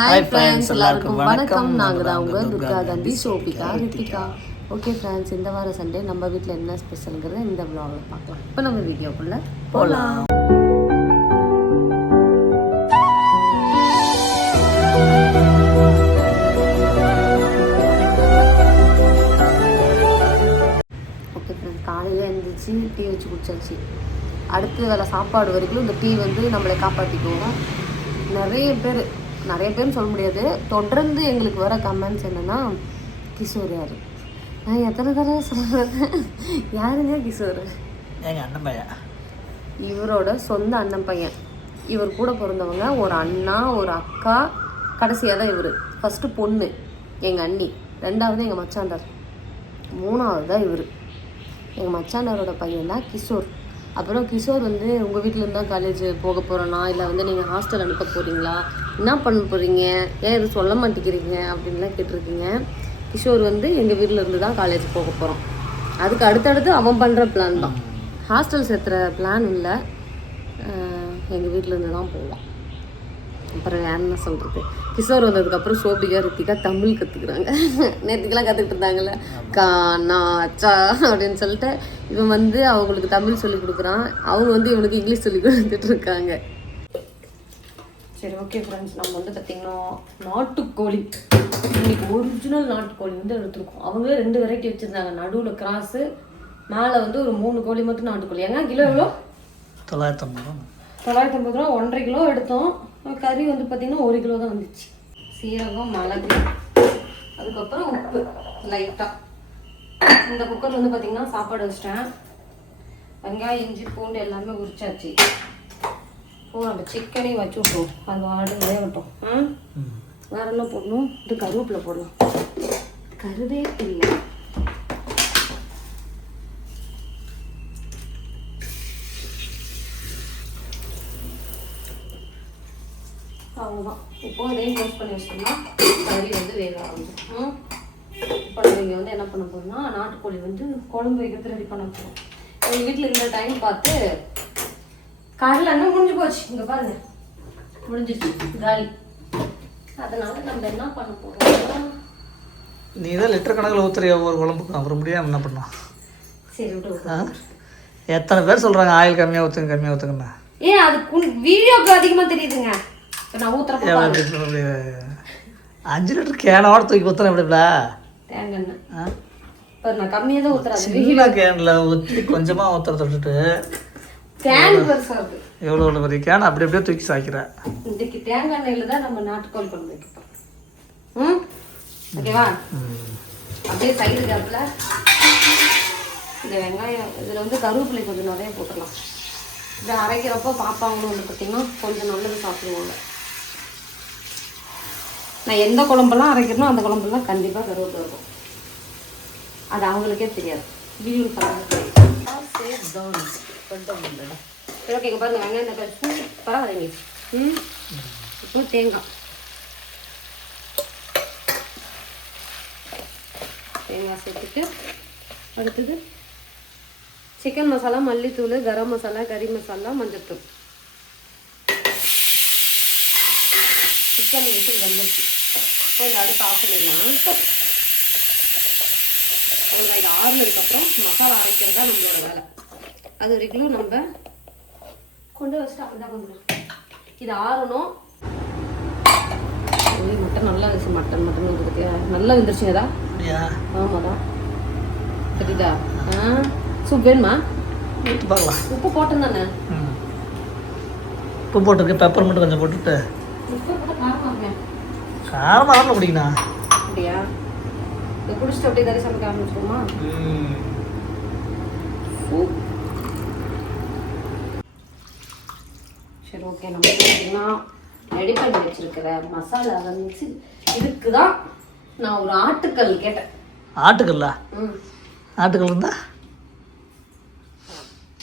Hi friends, எல்லாருக்கும் வணக்கம். நாங்கள் தான் உங்கள் துர்கா காந்தி, சோபிகா, ரித்திகா. ஓகே ஃப்ரெண்ட்ஸ், இந்த வாரம் சண்டே நம்ம வீட்டில் என்ன ஸ்பெஷலுங்கிறத இந்த vlogல பார்க்கலாம். இப்போ நம்ம வீடியோக்குள்ளே போகலாம். ஓகே ஃப்ரெண்ட்ஸ், காலையில் எழுந்திரிச்சு டீ வச்சு குடிச்சாச்சு. அடுத்து வேலை சாப்பாடு வரைக்கும் இந்த டீ வந்து நம்மளை காப்பாற்றிக்குவோம். நிறைய பேர்னு சொல்ல முடியாது, தொடர்ந்து எங்களுக்கு வர கமெண்ட்ஸ் என்னென்னா, கிஷோர் யார்? நான் எத்தனை தடவை சொல்கிறேன், யாருங்க கிஷோர்? எங்கள் அண்ணன் பையன், இவரோட சொந்த அண்ணன் பையன். இவர் கூட பிறந்தவங்க ஒரு அண்ணா ஒரு அக்கா, கடைசியாக தான் இவர். ஃபஸ்ட்டு பொண்ணு எங்கள் அண்ணி, ரெண்டாவது எங்கள் மச்சாண்டார், மூணாவது தான் இவர். எங்கள் மச்சாண்டாரோட பையன் தான் கிஷோர். அப்புறம் கிஷோர் வந்து உங்கள் வீட்டிலேருந்து தான் காலேஜ் போக போகிறோன்னா, இல்லை வந்து நீங்கள் ஹாஸ்டல் அனுப்ப போகிறீங்களா, என்ன பண்ண போகிறீங்க, ஏன் எதுவும் சொல்ல மாட்டேங்கிறீங்க அப்படின்லாம் கேட்டிருக்கீங்க. கிஷோர் வந்து எங்கள் வீட்டில் இருந்து தான் காலேஜ் போக போகிறோம். அதுக்கு அடுத்தடுத்து அவன் பண்ணுற பிளான் தான். ஹாஸ்டல் சேர்த்துற பிளான் இல்லை, எங்கள் வீட்டிலேருந்து தான் போவான். அப்புறம் என்ன சொல்கிறது, கிஷோர் வந்ததுக்கப்புறம் சோபிகா ரித்திகா தமிழ் கற்றுக்குறாங்க. நேற்றுக்கெல்லாம் கற்றுக்கிட்டு இருந்தாங்கல்ல, கானா அச்சா அப்படின்னு சொல்லிட்டு இவன் வந்து அவங்களுக்கு தமிழ் சொல்லி கொடுக்குறான், அவங்க வந்து இவனுக்கு இங்கிலீஷ் சொல்லி கொடுத்துட்டு இருக்காங்க. சரி ஓகே ஃப்ரெண்ட்ஸ், நம்ம வந்து பார்த்திங்கன்னா நாட்டுக்கோழி, இன்னைக்கு ஒரிஜினல் நாட்டுக்கோழி வந்து எடுத்துருக்கோம். அவங்களே 2 வெரைட்டி வச்சுருந்தாங்க, நடுவில் கிராஸு, மேலே வந்து ஒரு 3 கோழி மட்டும் நாட்டுக்கோழி. ஏங்க கிலோ எவ்வளோ? 950 ரூபா. 1.5 கிலோ எடுத்தோம். கறி வந்து பார்த்திங்கன்னா 1 கிலோ தான் வந்துச்சு. சீரகம், மிளகு, அதுக்கப்புறம் உப்பு லைட்டாக. இந்த குக்கர் வந்து பார்த்திங்கன்னா சாப்பாடு வச்சிட்டேன். வெங்காயம், இஞ்சி, பூண்டு எல்லாமே உரிச்சாச்சு. நம்ம சிக்கனையும் வச்சு விட்டோம், அது ஆடு வேகட்டும். வேற என்ன போடணும்? இது கருவேப்பிலை போடலாம். கருவேப்பிலை அவ்வளோதான். இப்போ அதையும் க்ளோஸ் பண்ணி வச்சிட்டோம்னா கறி வந்து வேக ஆரம்பிச்சிடும். இப்போ நம்ம இங்கே வந்து என்ன பண்ண போகிறோம்னா, நாட்டுக்கோழி வந்து குழம்பு வைக்கிறது ரெடி பண்ண போகிறோம். எங்கள் வீட்டில் இருந்த டைம் பார்த்து கடலை என்ன முடிஞ்சு போச்சு. இங்கே பாருங்க, முடிஞ்சிச்சு காலி. அதனால நம்ம என்ன பண்ண போகிறோம், நீ தான் லிட்டர் கணக்கில் ஊற்றுறிய ஒவ்வொரு குழம்புக்கும், அப்புறம் முடியாமல் என்ன பண்ணுவோம்? சரி விட்டு. எத்தனை பேர் சொல்கிறாங்க ஆயில் கம்மியாக ஊற்றுங்கண்ணா. ஏன் அது வீடியோக்கு அதிகமாக தெரியுதுங்க. நான் ஊற்றுறப்ப 5 லிட்டர் கேனோட தூக்கி ஊற்றுறேன் எப்படிங்களா? தேங்காய் நான் கம்மியாக தான் ஊற்றுறேன். சின்ன கேனில் ஊற்றி கொஞ்சமாக ஊற்றுறத விட்டுட்டு கேன் பெருசாக எவ்வளோ பெரிய கேன் அப்படி அப்படியே தூக்கி சாய்க்கிறேன். இன்றைக்கு தேங்காய் எண்ணெயில் தான் நம்ம நாட்டுக்கோழி குழம்பு வைக்கப்போம். ஓகேவா? அப்படியே சைடு கேப்பில் இந்த வெங்காயம், இதில் வந்து கருவேப்பிலை கொஞ்சம் நிறைய போட்டுடலாம். இதை அரைக்கிறப்போ பாப்பாங்களும் வந்து பார்த்திங்கன்னா கொஞ்சம் நல்லது சாப்பிடுவாங்க. நான் எந்த குழம்பெல்லாம் அரைக்கிறனோ அந்த குழம்புலாம் கண்டிப்பாக கருவேப்பிலை இருக்கும். அது அவங்களுக்கே தெரியாது, வீடியோ பண்ணுறது. ஓகே, இங்கே பாருங்கள், வெங்காயம் தக்காளி சூப்பராக வதங்கிடுச்சு. இப்போ தேங்காய் சேர்த்துட்டு அடுத்தது சிக்கன் மசாலா, மல்லித்தூள், கரம் மசாலா, கறி மசாலா, மஞ்சள்தூள். சிக்கன் விசில் வந்துடுச்சு. இப்போ இந்த அடுப்பு ஆஃப் பண்ணிடலாம். இது ஆறுனதுக்கப்புறம் மசாலா அரைக்கிறது தான் நம்மளோட வேலை. அது வரைக்கும் நம்ம கொண்டு வச்சுட்டு அப்படிதான் கொஞ்சம் இது ஆறணும். மட்டன் நல்லா இருந்துச்சு. மட்டன் வந்துருக்கு, நல்லா வந்துருச்சுங்கதா. ஆமாதான், தெரியுதா? சூப் வேணுமா? உப்பு போட்டேன் தானே. உப்பு போட்டுருக்கு, பெப்பர் மட்டும் கொஞ்சம் போட்டுட்டு. காரமாக தான் பிடிக்கணா? அப்படியா? இதை குடிச்சிட்டு அப்படியே கறி சமைக்க ஆரம்பிச்சிடுமா? சரி ஓகே, நம்ம பார்த்தீங்கன்னா ரெடி பண்ணி வச்சிருக்கிற மசாலா வந்து இதுக்கு தான் நான் ஒரு ஆட்டுக்கல் கேட்டேன். ஆட்டுக்கல்லா? ஆட்டுக்கல் இருந்தா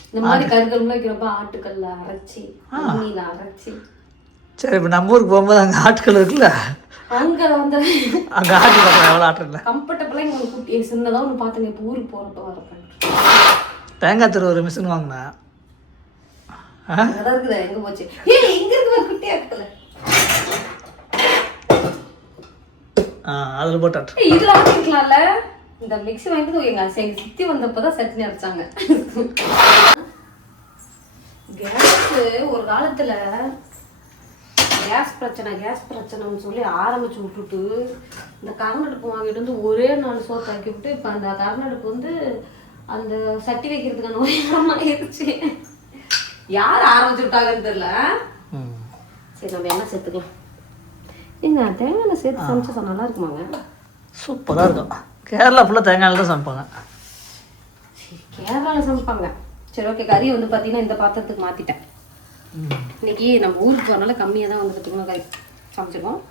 இந்த மாதிரி கருக்கல்ல வைக்கிறப்ப ஆட்டுக்கல்ல அரைச்சி தண்ணியில அரைச்சி. சரி, இப்போ நம்ம ஊருக்கு போகும்போது அங்கே ஆட்டுக்கல் இருக்குல்ல, அங்கே வந்து அங்கே ஆட்டு பார்க்கலாம். எவ்வளோ ஆட்டு இல்லை கம்ஃபர்டபுளாக இங்கே குட்டி சின்னதாக ஒன்று பார்த்தேன். இப்போ ஊருக்கு போகிறப்ப வரப்பேன். தேங்காய் திருவுற மிஷின் வாங்கினேன். அதான் இருக்குதா? எங்கே போச்சு? ஏ, எங்கே இருக்கு குட்டியாக இருக்குல்ல? அதில் போட்டாட்டு இதில் ஆட்டிக்கலாம்ல. இந்த மிக்ஸி வாங்கிட்டு எங்கள் சித்தி வந்தப்போ தான் சட்னி அரைச்சாங்க. கேஸு ஒரு காலத்தில் கேஸ் பிரச்சனைன்னு சொல்லி ஆரம்பிச்சு விட்டுட்டு இந்த கரண்ட் அடுப்பு வாங்கிட்டு வந்து ஒரே நாள் சோறு ஆக்கி விட்டு இப்போ அந்த கரண்ட் அடுப்பு வந்து அந்த சட்டி வைக்கிறதுக்கான உயரமாயிருச்சு. யார் ஆரம்பிச்சு விட்டாங்கன்னு தெரியல. சரி நம்ம என்ன சேர்த்துக்கலாம். எங்க தேங்காய் சேர்த்து சமைச்சா நல்லா இருக்குமாங்க? சூப்பராக இருக்கும். கேரளா ஃபுல்லாக தேங்காயில் தான் சமைப்பாங்க. கேரளாவில் சமைப்பாங்க. சரி ஓகே, கறி வந்து பார்த்தீங்கன்னா இந்த பாத்திரத்துக்கு மாற்றிட்டேன். இன்னைக்கு நம்ம ஊருக்கு போகிறனால கம்மியாக தான் வந்து பார்த்திங்கன்னா கறி சமைச்சிருக்கோம்.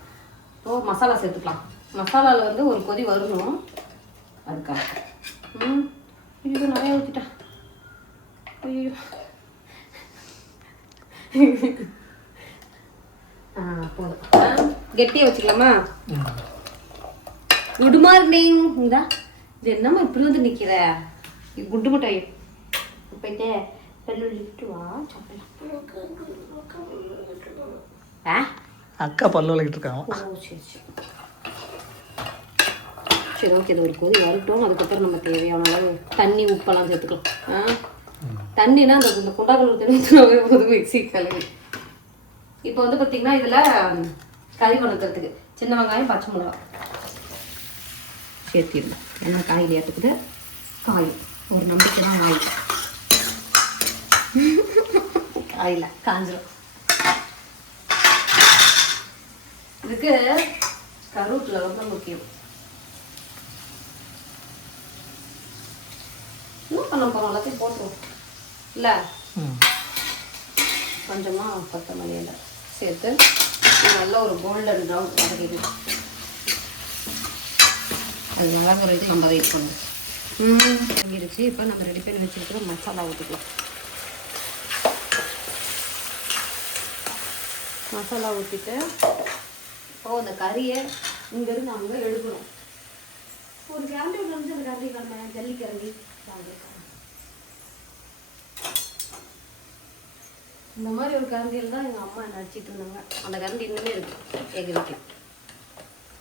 ஸோ மசாலா சேர்த்துக்கலாம். மசாலாவில் வந்து ஒரு கொதி வரணும் அதுக்காக. ஐயோ நிறைய ஊற்றிட்டேன். ஐயோ போதும். கெட்டியாக வச்சுக்கலாமா? Good morning. இந்தா இது என்னம்மா இப்படி வந்து நிற்கிற? இது குண்டு மிட்டாய். போயிட்டு பல்லுட்டு வா சாப்பிடலாம். அக்கா பல்லு விளக்கிட்டு இருக்காங்க. ஓ சரி சரி சரி ஓகே. இது ஒரு கொதி வரட்டும். அதுக்கப்புறம் நம்ம தேவையான அளவு தண்ணி உப்பெல்லாம் சேர்த்துக்கலாம். தண்ணினா அந்த குண்டாக்கள் தண்ணி போது மிக்ஸி கழுவி. இப்போ வந்து பார்த்தீங்கன்னா இதில் கறி வணக்கிறதுக்கு சின்ன வெங்காயம் பச்சை மிளகா சேர்த்திடணும். ஏன்னா காயில் ஏற்றுக்குது. காய் ஒரு நம்பிக்கை தான் காய் காயில் காஞ்சிடும். இதுக்கு கருவேப்பிலை ரொம்ப முக்கியம். என்ன பண்ண போகிறோம்? எல்லாத்தையும் போட்டுருவோம் இல்லை? கொஞ்சமாக கொத்தமல்லி இலை சேர்த்து நல்லா ஒரு கோல்டன் ப்ரௌன் வதக்கிது. அது நல்லா வரைக்கும் நம்ம வெயிட் பண்ணுவோம். வாங்கிடுச்சு. இப்போ நம்ம ரெடி பண்ணி வச்சுருக்கிற மசாலா ஊற்றிக்கலாம். மசாலா ஊற்றிட்டு இப்போ அந்த கறியை இங்கேருந்து அங்கே எடுக்கணும். ஒரு கேரண்டி வந்து அந்த கரண்டி கிழமை ஜல்லிக்கரண்டி இந்த மாதிரி ஒரு கரண்டியில் தான் எங்கள் அம்மா என்ன அடிச்சிட்டு இருந்தாங்க. அந்த கரண்டி இன்னுமே இருக்குது எங்கள் வீட்டில்,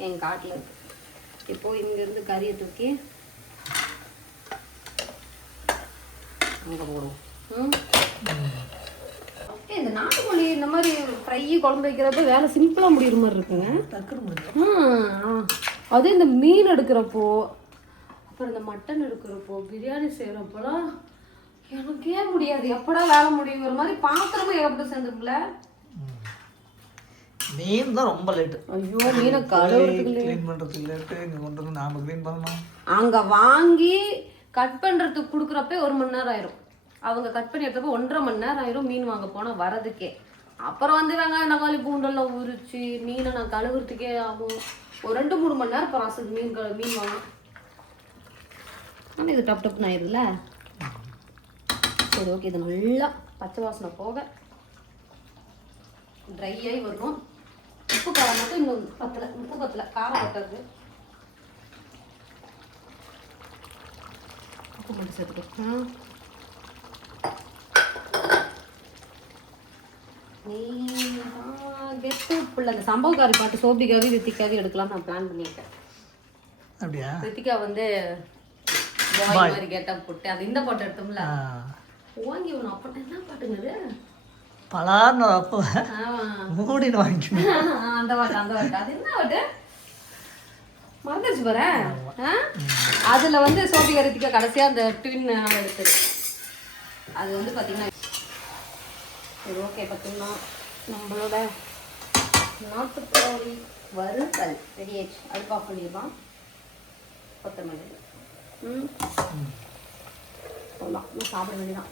எங்கள் காட்டில் இருக்குது. இப்போது இங்கேருந்து கறியை தூக்கி அங்கே போடுவோம். இந்த நாட்டுக்கோழி இந்த மாதிரி ஃப்ரை குழம்பு வைக்கிறப்ப வேலை சிம்பிளாக முடிகிற மாதிரி இருக்குங்க. அதே இந்த மீன் எடுக்கிறப்போ அப்புறம் இந்த மட்டன் எடுக்கிறப்போ பிரியாணி செய்கிறப்போலாம் எனக்கே முடியாது. எப்படா வேலை முடியும்? ஒரு மாதிரி பாத்திரமும் ஏகப்பட்டு சேர்ந்துக்குள்ள. மீன் தான் ரொம்ப லேட்டு. ஐயோ மீனை கழுவுறதுக்கு க்ளீன் பண்ணுறதுக்கு லேட்டு. இங்கே கொண்டு வந்து நாம க்ளீன் பண்ணணும். அங்கே வாங்கி கட் பண்ணுறதுக்கு கொடுக்குறப்ப 1 மணி நேரம் ஆயிரும். அவங்க கட் பண்ணி எடுத்தப்போ 1.5 மணி நேரம் ஆயிரும் மீன் வாங்க போனால் வரதுக்கே. அப்புறம் வந்து வெங்காயம் தக்காளி பூண்டெல்லாம் உரிச்சு மீனை நான் கழுவுறதுக்கே ஆகும். ஒரு 2-3 மணி நேரம் ப்ராசஸ் மீன் வாங்க. ஆனால் இது டப்னு ஆயிடுதுல்ல. சரி ஓகே. இது நல்லா பச்சை வாசனை போக ட்ரை ஆகி வரணும். உப்பு காரம் மட்டும் இன்னும் பத்தலை. உப்பு பத்தலை, காரம் பத்தது. உப்பு மட்டும் சேர்த்துக்கலாம். அந்த சம்பவக்காரி பாட்டு சோபிகாவி ரித்திகாவி எடுக்கலாம் நான் பிளான் பண்ணியிருக்கேன். அப்படியா? ரித்திகா வந்து பாய் மாதிரி கெட்டப் போட்டு அது இந்த பாட்டு எடுத்தோம்ல வாங்கி ஒன்று. அப்போ என்ன பாட்டுங்க பலான்னு அப்போ மூடின்னு வாங்கிக்கணும். அந்த பாட்டு அது என்ன பாட்டு மறந்துடுச்சு பாரு. அதில் வந்து சோபிகா ரித்திகா கடைசியாக அந்த ட்வின் எடுத்தது. அது வந்து பார்த்தீங்கன்னா சரி ஓகே. பார்த்தீங்கன்னா நம்மளோட நாட்டுக்கோழி வறுத்தல் ரெடி ஆயிடுச்சு. அடுப்பு ஆஃப் பண்ணிடலாம். கொத்தமல்லி சொல்லலாம். இன்னும் சாப்பிட வேண்டியதான்.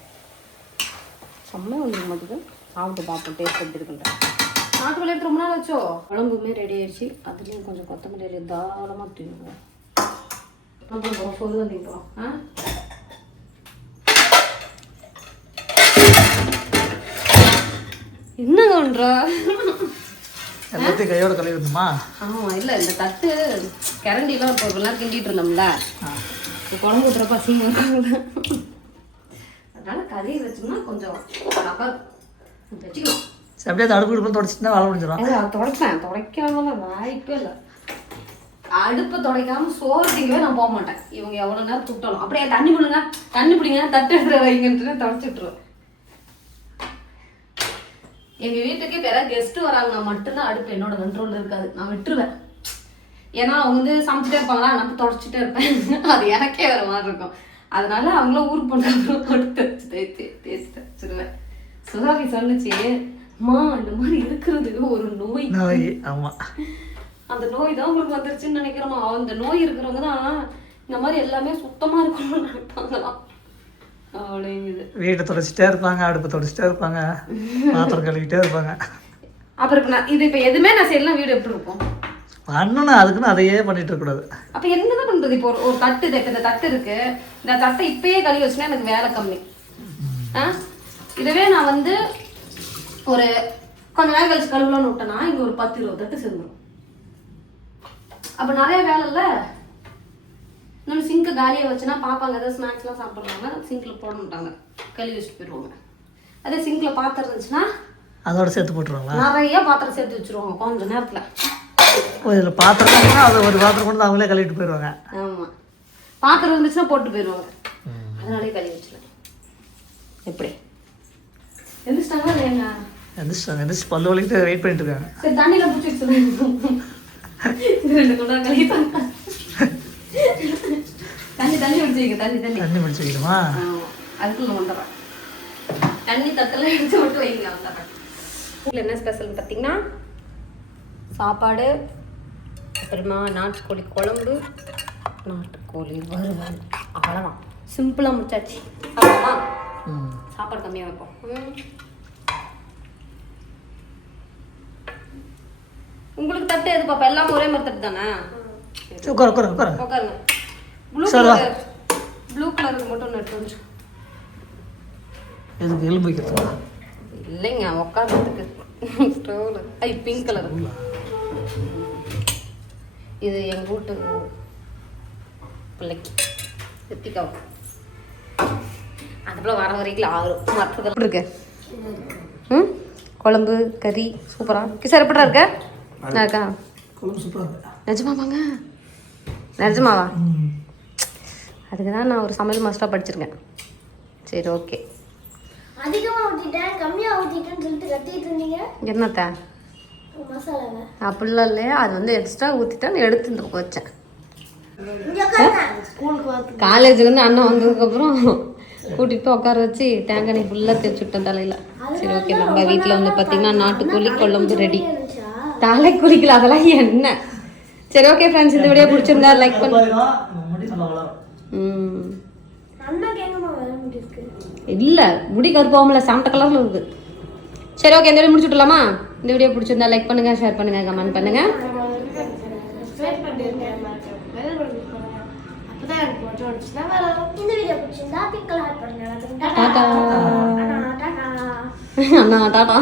செம்மையாக வந்துருக்க மாட்டேங்குது. சாப்பிட்டு பார்ப்போம் டேஸ்ட் எப்படி இருக்குன்றேன். நாட்டுக்கோழி எடுத்து ரொம்ப நாள் வச்சோ. குழம்புமே ரெடி ஆயிடுச்சு. அதுலேயும் கொஞ்சம் கொத்தமல்லி தாராளமாக தூக்கிடுவோம். அப்புறம் சொல்லு வந்துக்கிறோம். என்ன பண்ற? எல்லாத்தையும் கையோட கழுவிடணுமா? ஆமாம். இல்லை இந்த தட்டு கரண்டிலாம் இப்போ ஒரு நேரம் கிண்டிகிட்டு இருந்தோம்ல, குழம்பு ஊற்றுறப்ப அசிங்கமாக இருக்காங்கல்ல, அதனால கறி வச்சோம்னா கொஞ்சம் வச்சுக்கலாம். அப்படியே அடுப்பு அடுப்பு தொடச்சிட்டுனா வேலை முடிஞ்சிடும். துடைக்காமலாம் வாய்ப்பே இல்லை. அடுப்பு துடைக்காம சோறு திங்கவே நான் போக மாட்டேன். இவங்க எவ்வளோ நேரம் துட்டணும் அப்படியே தண்ணி பிடிங்க தண்ணி பிடிங்க தட்டு எடுத்து வைங்கன்ட்டு தொடச்சி விட்டுருவேன். எங்க வீட்டுக்கு இப்போ யாராவது கெஸ்ட் வராங்கன்னா மட்டும்தான் அடுப்பு என்னோட கண்ட்ரோல்ல இருக்காது, நான் விட்டுருவேன். ஏன்னா அவங்க வந்து சமைச்சிட்டே இருப்பாங்களா, நான் தொடச்சிட்டே இருப்பேன். அது எனக்கே வர மாதிரி இருக்கும். அதனால அவங்களும் ஊருக்கு போட்டு அடுத்து தேய்ச்சி வச்சிருவேன். சுதாகி சொன்னிச்சு, அம்மா இந்த மாதிரி இருக்கிறது ஒரு நோய். ஆமா, அந்த நோய் தான் உங்களுக்கு வந்துருச்சுன்னு நினைக்கிறோமா. அந்த நோய் இருக்கிறவங்க தான் இந்த மாதிரி எல்லாமே சுத்தமா இருக்கணும்னு நினைப்பாங்களாம். அப்படிங்குது. வீட்டை தொடச்சிட்டே இருப்பாங்க, அடுப்பு தொடச்சிட்டே இருப்பாங்க, பாத்திரம் கழுவிட்டே இருப்பாங்க. அப்புறம் நான் இது இப்போ எதுவுமே நான் செய்யலாம், வீடு எப்படி இருக்கும்? பண்ணணும், அதுக்குன்னு அதையே பண்ணிட்டு இருக்கக்கூடாது. அப்போ என்னதான் பண்றது? இப்போ ஒரு தட்டு இந்த தட்டு இருக்கு, இந்த தட்டை இப்பயே கழுவி வச்சுன்னா எனக்கு வேலை கம்மி. இதுவே நான் வந்து ஒரு கொஞ்ச நேரம் கழிச்சு கழுவலான்னு விட்டேன்னா இங்க ஒரு 10-20 தட்டு சேர்ந்துடும். அப்போ நிறைய வேலை இல்லை. இன்னொன்று சிங்க்கு காலியாக வச்சுன்னா பாப்பாங்க ஏதாவது ஸ்நாக்ஸ்லாம் சாப்பிட்றாங்க, சிங்கில் போட மாட்டாங்க, கழுவி வச்சுட்டு போயிடுவாங்க. அதே சிங்கில் பாத்திரம் இருந்துச்சுன்னா அதோட சேர்த்து போட்டுருவாங்களா? நிறைய பாத்திரம் சேர்த்து வச்சுருவாங்க கொஞ்ச நேரத்தில். இதில் பாத்திரம் அதை ஒரு பாத்திரம் கொண்டு அவங்களே கழுவிட்டு போயிடுவாங்க. ஆமாம், பாத்திரம் இருந்துச்சுன்னா போட்டு போயிடுவாங்க, அதனாலே கழுவி வச்சுருவேன். எப்படி எந்திரிச்சிட்டாங்களா இல்லையா? எந்திரிச்சு பல்லு வலிக்கிட்டு வெயிட் பண்ணிட்டு இருக்காங்க. சரி தண்ணியில் பிடிச்சி வச்சுருவேன். 2 கொண்டா கழுவிட்டாங்க. தண்ணி பிடிச்சி வைக்க, தண்ணி பிடிச்சி வைக்கணுமா? அதுக்குள்ள வந்துடுறேன். தண்ணி தட்டெல்லாம் எடுத்து விட்டு வைங்க. வந்துடுறேன். வீட்டில் என்ன ஸ்பெஷல் பார்த்தீங்கன்னா சாப்பாடு, அப்புறமா நாட்டுக்கோழி குழம்பு, நாட்டுக்கோழி வறுவல், அவ்வளோதான். சிம்பிளாக முடிச்சாச்சு. அவ்வளோமா சாப்பாடு கம்மியாக வைப்போம். உங்களுக்கு தட்டு எது பாப்பா? எல்லாம் ஒரே மாதிரி தட்டு தானே? உட்காருங்க. ப்ளூ கலருக்கு மட்டும் ஒன்று எடுத்து வந்து. எதுக்கு எலும்பு வைக்கிறதுக்கா? இல்லைங்க, உட்கார்றதுக்கு. ஸ்டோவ்ல பிங்க் கலர். இது எங்கள் வீட்டு பிள்ளைக்கு எத்திக்காவும். அதுபோல் வர வரைக்கும் ஆறும் மற்றதெல்லாம் இருக்கு. குழம்பு கறி சூப்பராக கிசார் எப்படா இருக்க? நல்லா இருக்கா? குழம்பு சூப்பராக இருக்கு. நிஜமாவாங்க? நிஜமாவா? அதுக்கு தான் நான் ஒரு சமையல் மாஸ்டராக படிச்சிருக்கேன். சரி, ஓகே. அதிகமாக ஊற்றிட்டேன் கம்மியாக ஊற்றிட்டேன்னு சொல்லிட்டு கத்திட்டு இருந்தீங்க. என்னத்த மசாலாவை அப்படிலாம் இல்லையா, அது வந்து எக்ஸ்ட்ரா ஊற்றிட்டேன், எடுத்து இந்த பக்கம் வச்சேன். காலேஜுக்கு வந்து அண்ணன் வந்ததுக்கப்புறம் கூட்டிகிட்டு போய் உட்கார வச்சு தேங்காய் எண்ணெய் ஃபுல்லாக தேய்ச்சி விட்டேன் தலையில். சரி, ஓகே. நம்ம வீட்டில் வந்து பார்த்தீங்கன்னா நாட்டுக்கோழி குழம்பு ரெடி. தலை குளிக்கல, அதெல்லாம் என்ன. சரி, ஓகே ஃப்ரெண்ட்ஸ், இந்த வீடியோ பிடிச்சிருந்தா லைக் பண்ணுங்க. இல்லை, முடி கருப்பாமல சாமட்ட கலரில் இருக்குது. சரி, ஓகே. இந்த வீடியோ முடிச்சு விட்டுலாமா? இந்த வீடியோ பிடிச்சிருந்தா லைக் பண்ணுங்க, ஷேர் பண்ணுங்க, கமெண்ட் பண்ணுங்க. டாடா. அண்ணா டாடா.